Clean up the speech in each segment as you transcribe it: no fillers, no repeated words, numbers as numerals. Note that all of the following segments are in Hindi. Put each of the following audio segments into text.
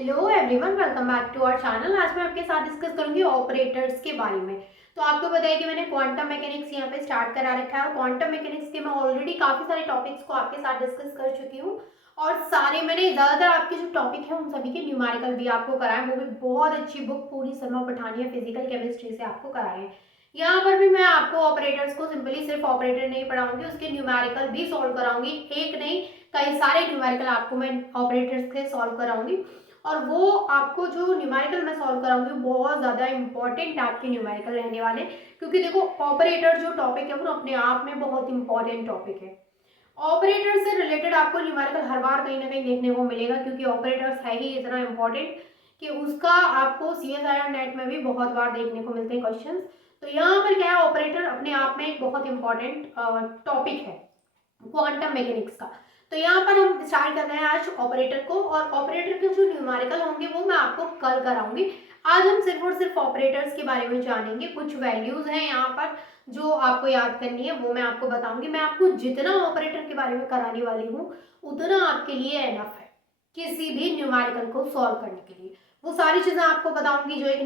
Hello everyone, welcome back to our channel. आज मैं आपके साथ डिस्कस करूंगी ऑपरेटर्स के बारे में। तो आपको पता है कि मैंने क्वांटम मैकेनिक्स यहाँ पे स्टार्ट करा रखा है और क्वांटम मैकेनिक्स के मैं ऑलरेडी काफी सारे टॉपिक्स को आपके साथ डिस्कस कर चुकी हूँ। और सारे मैंने ज्यादातर आपके जो टॉपिक है उन सभी के न्यूमेरिकल भी आपको कराए, वो भी बहुत अच्छी बुक पूरी शर्मा पठानिया फिजिकल केमिस्ट्री से आपको कराए हैं। यहाँ पर भी मैं आपको ऑपरेटर्स को सिंपली सिर्फ ऑपरेटर नहीं पढ़ाऊंगी, उसके न्यूमेरिकल भी सॉल्व कराऊंगी। एक नहीं, कई सारे न्यूमेरिकल आपको मैं ऑपरेटर्स के सॉल्व कराऊंगी। और वो आपको जो न्यूमेरिकल मैं सॉल्व कराऊंगी वो बहुत ज़्यादा इंपॉर्टेंट आपके न्यूमेरिकल रहने वाले, क्योंकि देखो ऑपरेटर जो टॉपिक है वो अपने आप में बहुत इंपॉर्टेंट टॉपिक है। ऑपरेटर से रिलेटेड आपको न्यूमेरिकल हर बार कहीं ना कहीं देखने को मिलेगा, क्योंकि ऑपरेटर्स है ही इतना इंपॉर्टेंट कि उसका आपको CSIR नेट में भी बहुत बार देखने को मिलते हैं क्वेश्चंस। तो यहाँ पर क्या है, ऑपरेटर अपने आप में एक बहुत इंपॉर्टेंट टॉपिक है क्वांटम मैकेनिक्स का। तो यहाँ पर हम स्टार्ट कर रहे हैं आज ऑपरेटर को, और ऑपरेटर के जो न्यूमेरिकल होंगे वो मैं आपको कल कराऊंगी। आज हम सिर्फ और सिर्फ ऑपरेटर्स के बारे में जानेंगे। कुछ वैल्यूज हैं यहाँ पर जो आपको याद करनी है, वो मैं आपको बताऊंगी। मैं आपको जितना ऑपरेटर के बारे में कराने वाली हूँ उतना आपके लिए एनफ है किसी भी न्यूमेरिकल को सॉल्व करने के लिए। वो सारी चीजें आपको बताऊंगी जो एक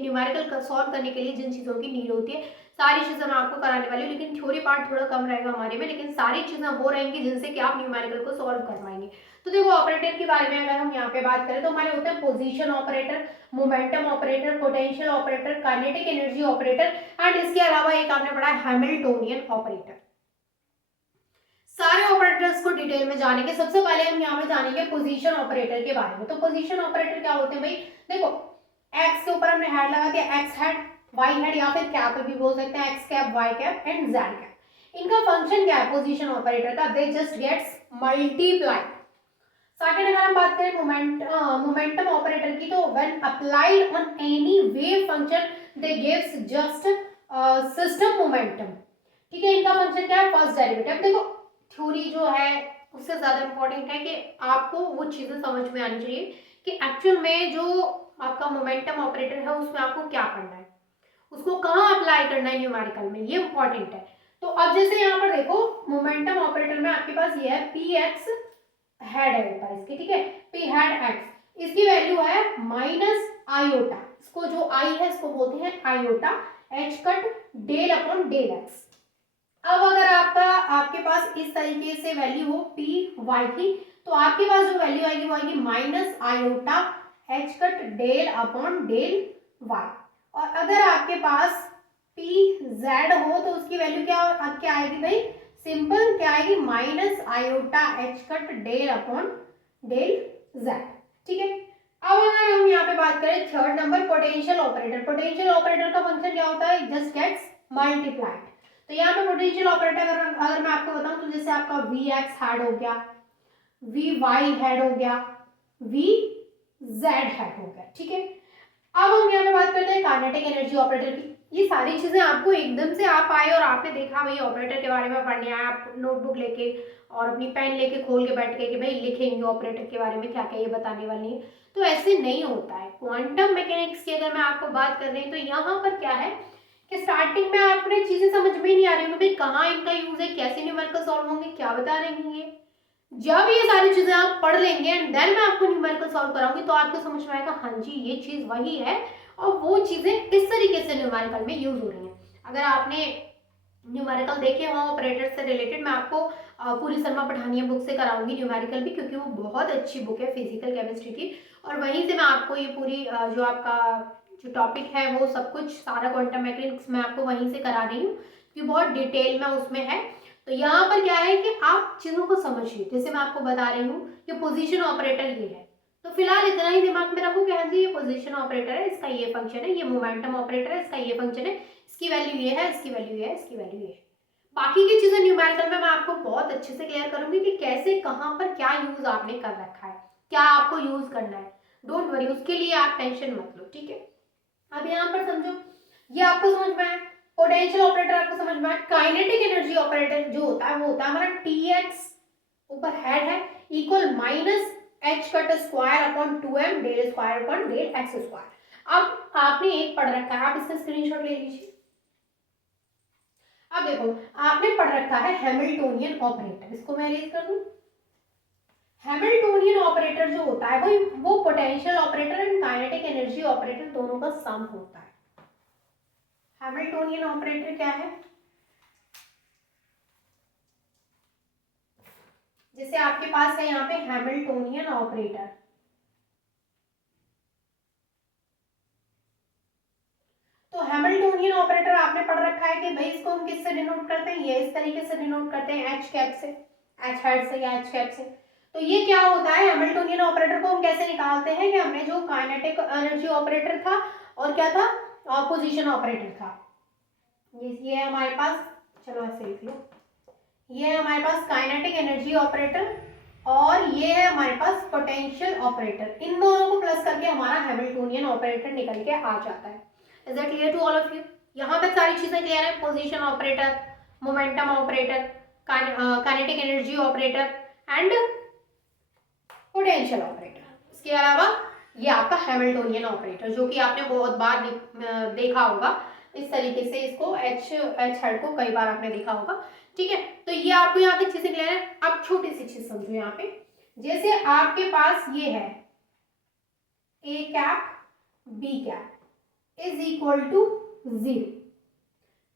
न्यूमेरिकल सॉल्व करने के लिए जिन चीजों की नीड होती है, सारी चीजें मैं आपको कराने वाली हूँ। लेकिन थ्योरी पार्ट थोड़ा कम रहेगा हमारे में, लेकिन सारी चीजें वो रहेंगी जिनसे कि आप न्यूमेरिकल को सॉल्व कर पाएंगे। तो देखो ऑपरेटर के बारे में अगर हम यहाँ पे बात करें तो हमारे होते हैं position operator, momentum operator, potential operator, kinetic energy operator, and इसके अलावा एक आपने पढ़ा है हैमिल्टोनियन ऑपरेटर। सारे ऑपरेटर्स को डिटेल में जानेंगे। सबसे पहले हम यहाँ पे जानेंगे पोजीशन ऑपरेटर के बारे में। तो पोजीशन ऑपरेटर क्या होते हैं भाई, देखो एक्स के ऊपर हमने हेड लगा दिया, एक्स हेड, वाई हेड, या फिर कैप भी बोल सकते हैं, X cap, Y cap and Z cap. इनका फंक्शन क्या है पोजीशन ऑपरेटर का, they just gets multiplied. Second अगर हम बात करें मोमेंटम ऑपरेटर की, तो when applied on any wave function they gives just system momentum. ठीक है, इनका फंक्शन क्या है, फर्स्ट डेरिवेटिव। देखो थ्योरी जो है उससे ज्यादा इंपॉर्टेंट है कि आपको वो चीजें समझ में आनी चाहिए कि एक्चुअल में जो आपका मोमेंटम ऑपरेटर है उसमें आपको क्या करना है, उसको कहाँ अप्लाई करना है न्यूमेरिकल में, ये इंपॉर्टेंट है। तो अब जैसे यहाँ पर देखो मोमेंटम ऑपरेटर में आपके पास ये है पी एक्स हेड है ऊपर इसके, ठीक है, पी हेड एक्स, इसकी वैल्यू है माइनस आयोटा। इसको जो आई है इसको बोलते हैं iota, H cut del upon del X. अब अगर आपके पास इस तरीके से वैल्यू हो पी वाई की, तो आपके पास जो वैल्यू आएगी वो आएगी minus iota H cut del upon del Y. और अगर आपके पास पी जेड हो तो उसकी वैल्यू क्या आएगी भाई, सिंपल क्या आएगी, minus iota H cut del upon del Z. ठीक है, अब अगर हम यहाँ पे बात करें third number potential operator. Potential operator का फंक्शन क्या होता है, जस्ट गेट्स मल्टीप्लाइड। तो यहाँ पे पोटेंशियल ऑपरेटर अगर मैं आपको बताऊं तो जैसे आपका वी एक्स हेड हो गया, वी वाई हेड हो गया, वी जेड हेड हो गया। ठीक है, अब हम यहाँ पे बात करते हैं काइनेटिक एनर्जी ऑपरेटर की। ये सारी चीजें आपको एकदम से आप आए और आपने देखा भाई ऑपरेटर के बारे में पढ़ने आए, आप नोटबुक लेके और अपनी पेन लेके खोल के बैठ गए कि भाई लिखेंगे ऑपरेटर के बारे में क्या क्या ये बताने वाली है, तो ऐसे नहीं होता है। क्वांटम मैकेनिक्स की अगर मैं आपको बात कर रही हूँ तो यहाँ पर क्या है कि स्टार्टिंग में आपने चीजें समझ में नहीं आ रही होंगी भाई कहाँ इनका यूज है, कैसे न्यूमेरिकल सॉल्व होंगे, क्या बता रही है। जब ये सारी चीजें आप पढ़ लेंगे एंड देन मैं आपको न्यूमेरिकल सॉल्व कराऊंगी तो आपको समझ में आएगा हाँ जी ये चीज वही है और वो चीजें इस तरीके से न्यूमेरिकल में यूज हो रही हैं। अगर आपने न्यूमेरिकल देखे हो ऑपरेटर से रिलेटेड, मैं आपको पूरी शर्मा पठानिया बुक से कराऊंगी न्यूमेरिकल भी, क्योंकि वो बहुत अच्छी बुक है फिजिकल केमिस्ट्री की। और वहीं से मैं आपको ये पूरी जो आपका जो टॉपिक है वो सब कुछ सारा क्वांटम मैकेनिक्स मैं आपको वहीं से करा रही हूँ, क्योंकि बहुत डिटेल में उसमें है। तो यहाँ पर क्या है कि आप चीजों को समझिए, जैसे मैं आपको बता रही हूँ कि पोजीशन ऑपरेटर ये है, तो फिलहाल इतना ही दिमाग में रखो कि हाँ जी ये पोजीशन ऑपरेटर है, इसका ये फंक्शन है, ये मोमेंटम ऑपरेटर है, इसका ये फंक्शन है, इसकी वैल्यू ये है, इसकी वैल्यू ये है, इसकी वैल्यू ये है। बाकी की चीजें न्यूमेरिकल में मैं आपको बहुत अच्छे से क्लियर करूंगी कि कैसे कहाँ पर क्या यूज आपने कर रखा है, क्या आपको यूज करना है। डोंट वरी, उसके लिए आप टेंशन मत लो। ठीक है, अब यहाँ पर समझो, ये आपको समझ में आया, पोटेंशियल ऑपरेटर आपको समझ में आया। काइनेटिक एनर्जी ऑपरेटर जो होता है वो होता है हमारा टी एक्स ऊपर हेड है equal minus H cut square upon 2m del square upon del X square. अब आपने एक पढ़ रखा है, आप इसका स्क्रीनशॉट ले लीजिए। अब देखो आपने पढ़ रखा है हैमिल्टोनियन ऑपरेटर, इसको मैं अरेंज कर दूं। हैमिल्टोनियन ऑपरेटर जो होता है है वो potential operator and kinetic energy operator दोनों का सम होता है। हैमिल्टोनियन ऑपरेटर क्या है? जैसे आपके पास है यहाँ पे हैमिल्टोनियन ऑपरेटर, तो हैमिल्टोनियन ऑपरेटर आपने पढ़ रखा है कि भाई इसको हम किससे डिनोट करते हैं, ये इस तरीके से डिनोट करते हैं, एच कैप से, एच हेड से या एच कैप से। तो ये क्या होता है, हैमिल्टोनियन ऑपरेटर को हम कैसे निकालते हैं कि हमने जो काइनेटिक एनर्जी ऑपरेटर था और क्या था, पोजीशन ऑपरेटर था, ये है हमारे पास, चलो ऐसे लिख लो, ये है हमारे पास काइनेटिक एनर्जी ऑपरेटर और ये है हमारे पास पोटेंशियल ऑपरेटर। इन दोनों को प्लस करके हमारा हैमिल्टोनियन ऑपरेटर निकल के आ जाता है। Is that clear to all of you? यहाँ तक सारी चीजें क्लियर है, position operator, momentum operator, kinetic energy operator and potential operator. इसके अलावा ये आपका हैमिल्टोनियन ऑपरेटर जो कि आपने बहुत बार देखा होगा, इस तरीके से इसको एच हेड को कई बार आपने देखा होगा, ठीक है। तो ये आपको यहाँ तक चीजें क्लियर है। अब छोटी सी चीज समझो यहाँ पे, जैसे आपके पास ये है A cap B cap is equal to 0।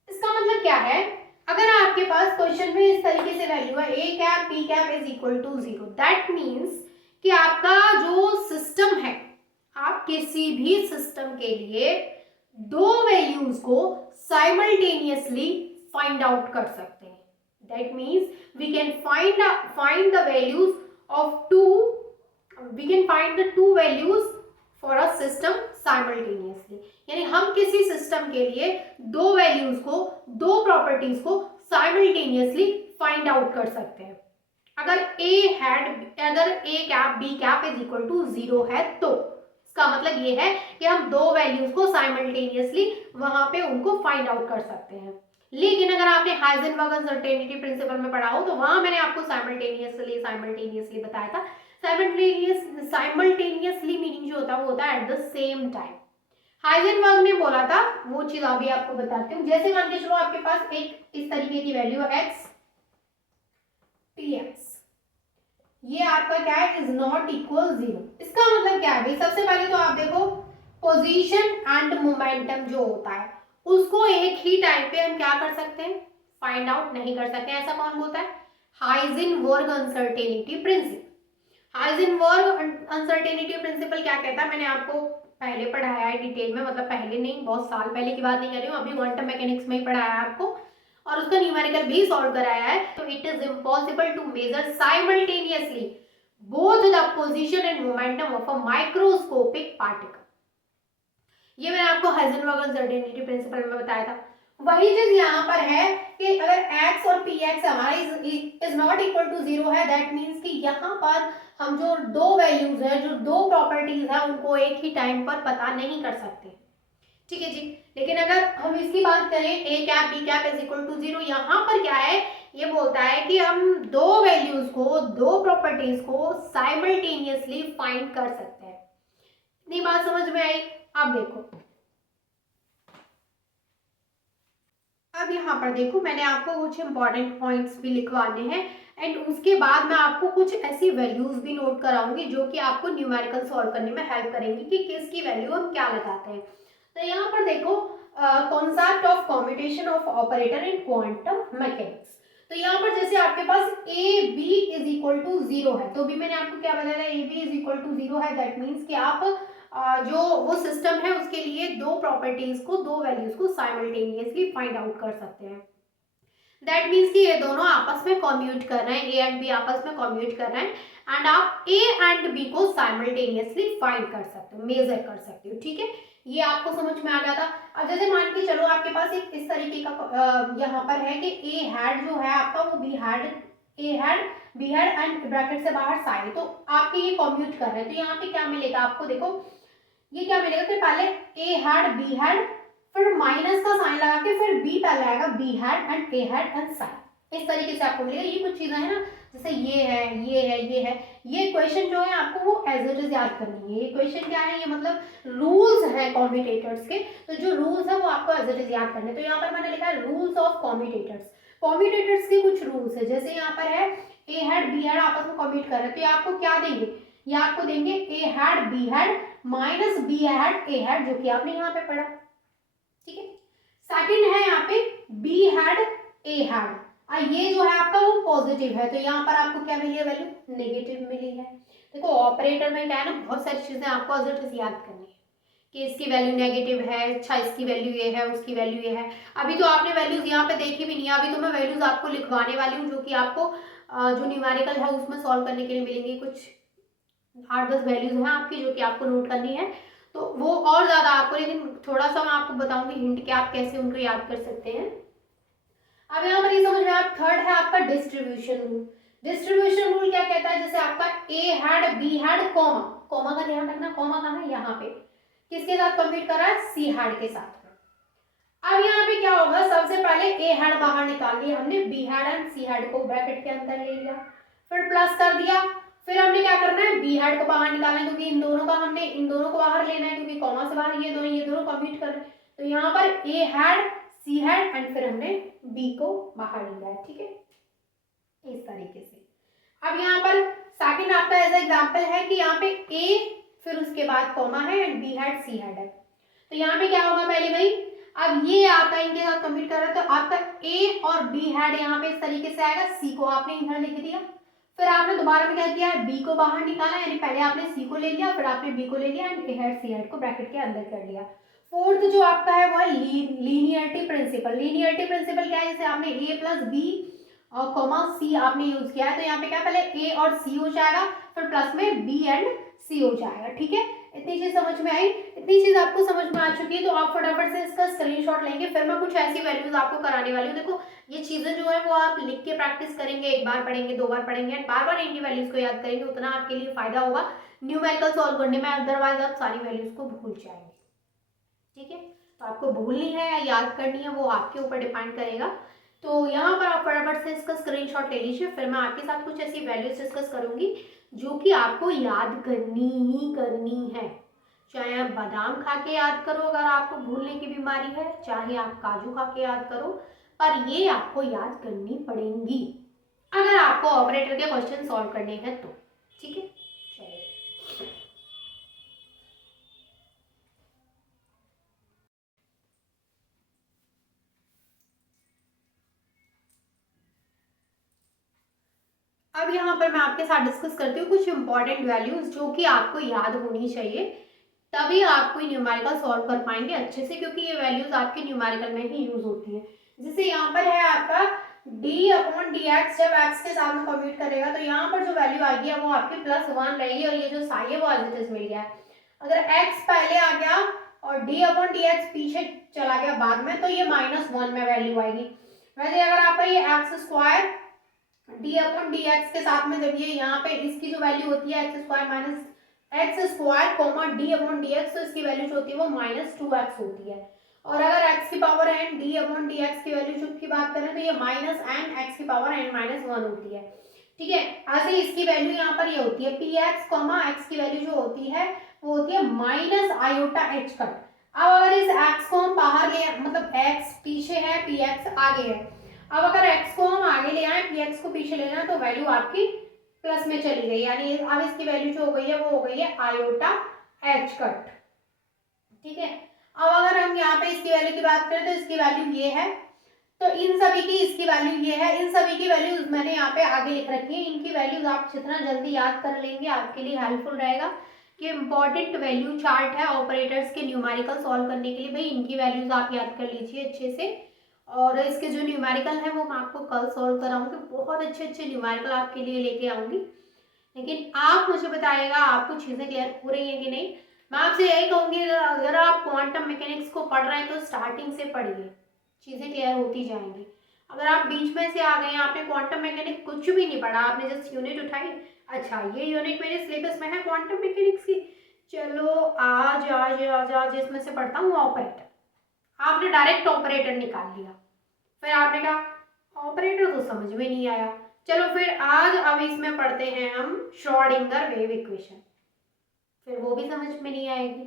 इसका मतलब क्या है, अगर आपके पास क्वेश्चन में इस तरीके से वैल्यू है A cap B cap is equal to 0, that means कि आपका जो सिस्टम है, आप किसी भी सिस्टम के लिए दो वैल्यूज को साइमल्टेनियसली फाइंड आउट कर सकते हैं। That means we can find the values of two, we can find the two values for a system simultaneously. यानी हम किसी सिस्टम के लिए दो वैल्यूज को, दो प्रॉपर्टीज को साइमल्टेनियसली फाइंड आउट कर सकते हैं। अगर A cap B cap is equal to 0 है तो इसका मतलब ये है कि हम दो वैल्यूज को साइमल्टेनियसली वहां पे उनको फाइंड आउट कर सकते हैं। लेकिन अगर आपने हाइजेनबर्ग अनसर्टेनिटी प्रिंसिपल में पढ़ा हो तो वहां मैंने आपको साइमल्टेनियसली बताया था। साइमल्टेनियसली मीनिंग जो होता है वो होता है at the same time. Heisenberg ने बोला था वो चीज अभी आपको बताती हूँ। जैसे मान के चलो आपके पास एक इस तरीके की वैल्यू है x px, ये आपका क्या है, इज नॉट इक्वल 0। इसका मतलब क्या है भाई, सबसे पहले तो आप देखो पोजीशन एंड मोमेंटम जो होता है उसको एक ही टाइम पे हम क्या कर सकते हैं, फाइंड आउट नहीं कर सकते। ऐसा कौन बोलता है, Heisenberg uncertainty principle. Heisenberg uncertainty principle क्या कहता है, मैंने आपको पहले पढ़ाया है डिटेल में, मतलब पहले नहीं, बहुत साल पहले की बात नहीं कर रही हूँ, अभी क्वांटम मैकेनिक्स में ही पढ़ाया है आपको और उसका न्यूमेरिकल भी सॉल्व कराया है। तो it is impossible to measure simultaneously both the position and momentum of a microscopic particle. ये मैंने आपको हाइजेनबर्ग अनसर्टेनिटी प्रिंसिपल में बताया था। वही चीज यहाँ पर है कि अगर x और px हमारा इज नॉट इक्वल टू 0 है, दैट मीन्स कि यहाँ पर हम जो दो वैल्यूज है, जो दो प्रॉपर्टीज है, उनको एक ही टाइम पर पता नहीं कर सकते, ठीक है जी। लेकिन अगर हम इसकी बात करें A cap B cap is equal to 0, यहाँ पर क्या है, ये बोलता है कि हम दो वैल्यूज को, दो प्रॉपर्टीज को साइमल्टेनियसली फाइंड कर सकते हैं। इतनी बात समझ में आई? अब देखो, अब यहाँ पर देखो मैंने आपको कुछ इंपॉर्टेंट पॉइंट्स भी लिखवाने हैं एंड उसके बाद मैं आपको कुछ ऐसी वैल्यूज भी नोट कराऊंगी जो कि आपको न्यूमेरिकल सॉल्व करने में हेल्प करेंगी कि किसकी वैल्यू हम क्या लगाते हैं। तो यहाँ पर देखो concept of commutation of operator in quantum mechanics. तो यहाँ पर जैसे आपके पास A B is equal to 0 है, तो भी मैंने आपको क्या बताया था, A B is equal to 0 है, दैट मीन्स कि आप जो वो सिस्टम है उसके लिए दो प्रॉपर्टीज को, दो वैल्यूज को साइमल्टेनियसली फाइंड आउट कर सकते हैं। दैट मीन्स कि ये दोनों आपस में कॉम्यूट कर रहे हैं, ए एंड बी आपस में कॉम्यूट कर रहे हैं एंड आप ए एंड बी को साइमल्टेनियसली फाइंड कर सकते हो, मेजर कर सकते हो, ठीक है। ये आपको समझ में आ गया था। अब जैसे मान के चलो आपके पास एक इस तरीके का यहाँ पर है कि ए हैड जो है आपका वो B hat, A hat B hat and bracket से बाहर साइड, तो आपके ये कॉम्यूट कर रहे हैं। तो यहाँ पे क्या मिलेगा आपको, देखो ये क्या मिलेगा कि पहले ए हैड बी हैड, फिर माइनस का साइन लगा के फिर बी पहले आएगा, B hat and A hat and sign, इस तरीके से आपको मिलेगा। ये कुछ चीजें हैं ना, जैसे ये है, ये है, ये है, ये क्वेश्चन जो है आपको वो एज इट इज याद करनी है। ये क्वेश्चन क्या है, ये मतलब रूल्स है कॉम्यूटेटर्स के, तो जो रूल्स है वो आपको एज इट इज याद करने। तो यहाँ पर मैंने लिखा है रूल्स ऑफ कॉम्यूटेटर्स। कॉम्यूटेटर्स के कुछ रूल्स है, जैसे यहाँ पर है ए हैड बी हैड आपस में कॉम्यूट कर रहे हैं, तो ये आपको क्या देंगे ये आपको देंगे A hat B hat minus B hat A hat, जो कि आपने यहाँ पे पढ़ा। ठीक है, सेकंड है यहाँ पे बी हैड ए हैड, ये जो है आपका वो पॉजिटिव है, तो यहाँ पर आपको क्या मिली है वैल्यू, नेगेटिव मिली है। देखो ऑपरेटर में क्या है ना, बहुत सारी चीजें आपको एज इट इज याद करनी है कि इसकी वैल्यू नेगेटिव है, अच्छा इसकी वैल्यू ये है, उसकी वैल्यू ये है। अभी तो आपने वैल्यूज यहाँ पे देखी भी नहीं है, अभी तो मैं वैल्यूज आपको लिखवाने वाली हूँ, जो कि आपको जो न्यूमेरिकल है उसमें सॉल्व करने के लिए मिलेंगी। कुछ 8-10 वैल्यूज हैं आपकी जो कि आपको नोट करनी है, तो वो और ज्यादा आपको, लेकिन थोड़ा सा मैं आपको बताऊंगी हिंट कि आप कैसे उनको याद कर सकते हैं। अब यहाँ पर ये समझ में आप, थर्ड है आपका डिस्ट्रीब्यूशन रूल। डिस्ट्रीब्यूशन रूल क्या कहता है, जैसे आपका A hat B hat comma, comma का ध्यान रखना, कॉमा कहाँ है, यहाँ पे किसके साथ कंप्लीट कर रहा है, सी हैड के साथ। अब यहाँ पे क्या होगा, सबसे पहले ए हैड बाहर निकाल लिया हमने, B hat and she had को ब्रैकेट के अंदर ले लिया, फिर प्लस कर दिया, फिर हमने क्या करना है, बी हैड को बाहर निकालना है, क्योंकि इन दोनों का हमने इन दोनों को बाहर लेना है, क्योंकि कॉमा से बाहर ये दोनों कंप्लीट कर रहे हैं। तो यहाँ पर ए हैड सी हैड एंड फिर हमने बी को बाहर लिया है। ठीक है, इस तरीके से। अब यहाँ पर सेकंड आपका ऐसा एग्जांपल है कि यहाँ पे ए फिर उसके बाद कॉमा है and be had she had है, तो यहाँ पे क्या होगा पहले भाई, अब ये आपका इनके साथ कंप्लीट कर रहा है, तो आपका ए और बी हैड यहाँ पे इस तरीके से आएगा, सी को आपने इधर लिख दिया, फिर आपने दोबारा में क्या किया है, बी को बाहर निकाला, यानी पहले आपने सी को ले लिया, फिर आपने बी को ले लिया and A had she had को ब्रैकेट के अंदर कर लिया। फोर्थ जो आपका है वो है लीनियरिटी प्रिंसिपल। लीनियरिटी प्रिंसिपल क्या है, जैसे आपने ए प्लस बी और कॉमा सी आपने यूज किया है, तो यहाँ पे क्या पहले ए और सी हो जाएगा, फिर प्लस में बी एंड सी हो जाएगा। ठीक है, इतनी चीज समझ में आई, इतनी चीज आपको समझ में आ चुकी है, तो आप फटाफट से इसका स्क्रीनशॉट लेंगे, फिर मैं कुछ ऐसी वैल्यूज आपको कराने वाली हूँ। देखो ये चीजें जो है वो आप लिख के प्रैक्टिस करेंगे, एक बार पढ़ेंगे, 2 बार पढ़ेंगे, बार बार इनकी वैल्यूज को याद करेंगे, उतना आपके लिए फायदा होगा न्यूमेरिकल सॉल्व करने में, अदरवाइज आप सारी वैल्यूज को भूल जाएंगे। ठीक है, तो आपको भूलनी है या याद करनी है वो आपके ऊपर डिपेंड करेगा। तो यहाँ पर आप फटाफट से इसका स्क्रीनशॉट ले लीजिए, फिर मैं आपके साथ कुछ ऐसी वैल्यूज डिस्कस करूंगी जो कि आपको याद करनी ही करनी है। चाहे आप बादाम खा के याद करो अगर आपको भूलने की बीमारी है, चाहे आप काजू खा के याद करो, पर ये आपको याद करनी पड़ेंगी अगर आपको ऑपरेटर के क्वेश्चन सॉल्व करने हैं तो। ठीक है, चलिए। अब यहाँ पर मैं आपके साथ डिस्कस करती हूँ कुछ इंपॉर्टेंट वैल्यूज जो कि आपको याद होनी चाहिए, तभी आप कोई न्यूमेरिकल सॉल्व कर पाएंगे अच्छे से, क्योंकि ये वैल्यूज आपके न्यूमेरिकल में ही यूज होती है। जैसे यहाँ पर है आपका d अपॉन डी एक्स, जब x के साथ में कंप्यूट करेगा तो यहाँ पर जो वैल्यू आएगी वो आपकी +1 रहेगी, और ये जो साई है वो एज इट इज मिल गया है। अगर x पहले आ गया और d अपॉन डी एक्स पीछे चला गया बाद में, तो ये -1 में वैल्यू आएगी। वैसे अगर आपका ये x square D upon D x के साथ में, जब ये यहाँ पे इसकी जो वैल्यू होती है x square minus x square comma D upon D x, तो इसकी वैल्यू जो होती है वो -2x होती है। और अगर x की power n D upon D x की वैल्यू की बात करें तो ये -n x की पावर n -1 होती है। ठीक है, ऐसे इसकी वैल्यू यहाँ पर ये होती है पी एक्स कॉमा एक्स की वैल्यू जो होती है वो होती है -i/h कट। अब अगर इस x को हम बाहर ले, मतलब x पीछे है पी एक्स आगे है, अब अगर x को हम आगे ले आए px को पीछे ले जाए तो वैल्यू आपकी प्लस में चली गई, यानी अब इसकी वैल्यू जो हो गई है वो हो गई है i/h कट। ठीक है, अब अगर हम यहाँ पे इसकी वैल्यू की बात करें तो इसकी वैल्यू ये है, तो इन सभी की इसकी वैल्यू ये है, इन सभी की वैल्यूज मैंने यहाँ पे आगे लिख रखी है। इनकी वैल्यूज आप जितना जल्दी याद कर लेंगे आपके लिए हेल्पफुल रहेगा, कि इंपॉर्टेंट वैल्यू चार्ट है ऑपरेटर्स के न्यूमेरिकल सॉल्व करने के लिए, भाई इनकी वैल्यूज आप याद कर लीजिए अच्छे से। और इसके जो न्यूमेरिकल है वो मैं आपको कल सॉल्व कराऊंगी, बहुत अच्छे अच्छे न्यूमेरिकल आपके लिए लेके आऊंगी। लेकिन आप मुझे बताइएगा आपको चीज़ें क्लियर हो रही है कि नहीं। मैं आपसे यही कहूँगी अगर आप क्वांटम मैकेनिक्स को पढ़ रहे हैं तो स्टार्टिंग से पढ़िए, चीज़ें क्लियर होती जाएंगी। अगर आप बीच में से आ गए, आपने क्वांटम मैकेनिक्स कुछ भी नहीं पढ़ा, आपने जस्ट यूनिट उठाई, अच्छा ये यूनिट मेरे सिलेबस में है क्वांटम मैकेनिक्स की, चलो आज आज आज आज इसमें से पढ़ता हूँ ऑपरेटर, आपने डायरेक्ट ऑपरेटर निकाल लिया, फिर आपने कहा ऑपरेटर तो समझ में नहीं आया, चलो फिर आज अब इसमें पढ़ते हैं हम श्रोडिंगर वेव इक्वेशन, फिर वो भी समझ में नहीं आएगी।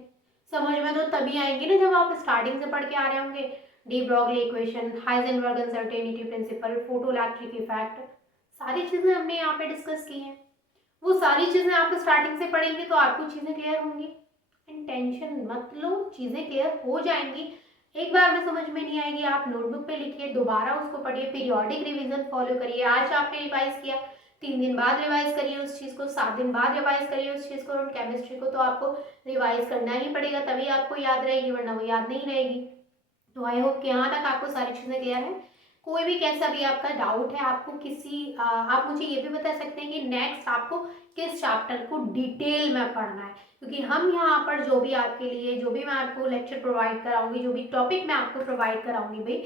समझ में तो तभी आएंगी ना जब आप स्टार्टिंग से पढ़ के आ रहे होंगे, de Broglie equation, Heisenberg uncertainty principle, photoelectric effect, सारी चीजें हमने यहाँ पे डिस्कस की हैं, वो सारी चीज़ें आप स्टार्टिंग से पढ़ेंगे तो आपको चीज़ें क्लियर होंगी। एंड टेंशन मत लो, चीज़ें क्लियर हो जाएंगी। एक बार में समझ में नहीं आएगी, आप नोटबुक पे लिखिए, दोबारा उसको पढ़िए, पीरियोडिक रिवीजन फॉलो करिए। आज आपने रिवाइज किया, 3 दिन बाद रिवाइज करिए उस चीज़ को, 7 दिन बाद रिवाइज करिए उस चीज़ को। और केमिस्ट्री को तो आपको रिवाइज करना ही पड़ेगा, तभी आपको याद रहेगी, वरना वो याद नहीं रहेगी। तो आई होप कि यहाँ तक आपको सारी चीज़ें क्लियर है। कोई भी कैसा भी आपका डाउट है, आपको आप मुझे ये भी बता सकते हैं कि नेक्स्ट आपको किस चैप्टर को डिटेल में पढ़ना है, क्योंकि हम यहाँ पर जो भी आपके लिए, जो भी मैं आपको लेक्चर प्रोवाइड कराऊंगी, जो भी टॉपिक मैं आपको प्रोवाइड कराऊंगी भाई,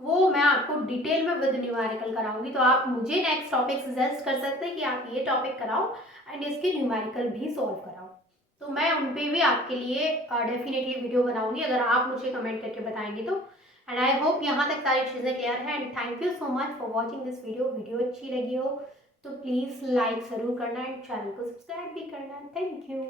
वो मैं आपको डिटेल में विद न्यूमेरिकल कराऊंगी। तो आप मुझे नेक्स्ट टॉपिक सजेस्ट कर सकते हैं कि आप ये टॉपिक कराओ एंड इसके न्यूमेरिकल भी सॉल्व कराओ। तो मैं उन पे भी आपके लिए डेफिनेटली वीडियो बनाऊंगी, अगर आप मुझे कमेंट करके बताएंगे तो। एंड आई होप यहाँ तक सारी चीज़ें क्लियर है। And thank you so much for watching this video. Video अच्छी लगी हो तो प्लीज़ लाइक ज़रूर करना एंड चैनल को सब्सक्राइब भी करना। Thank you.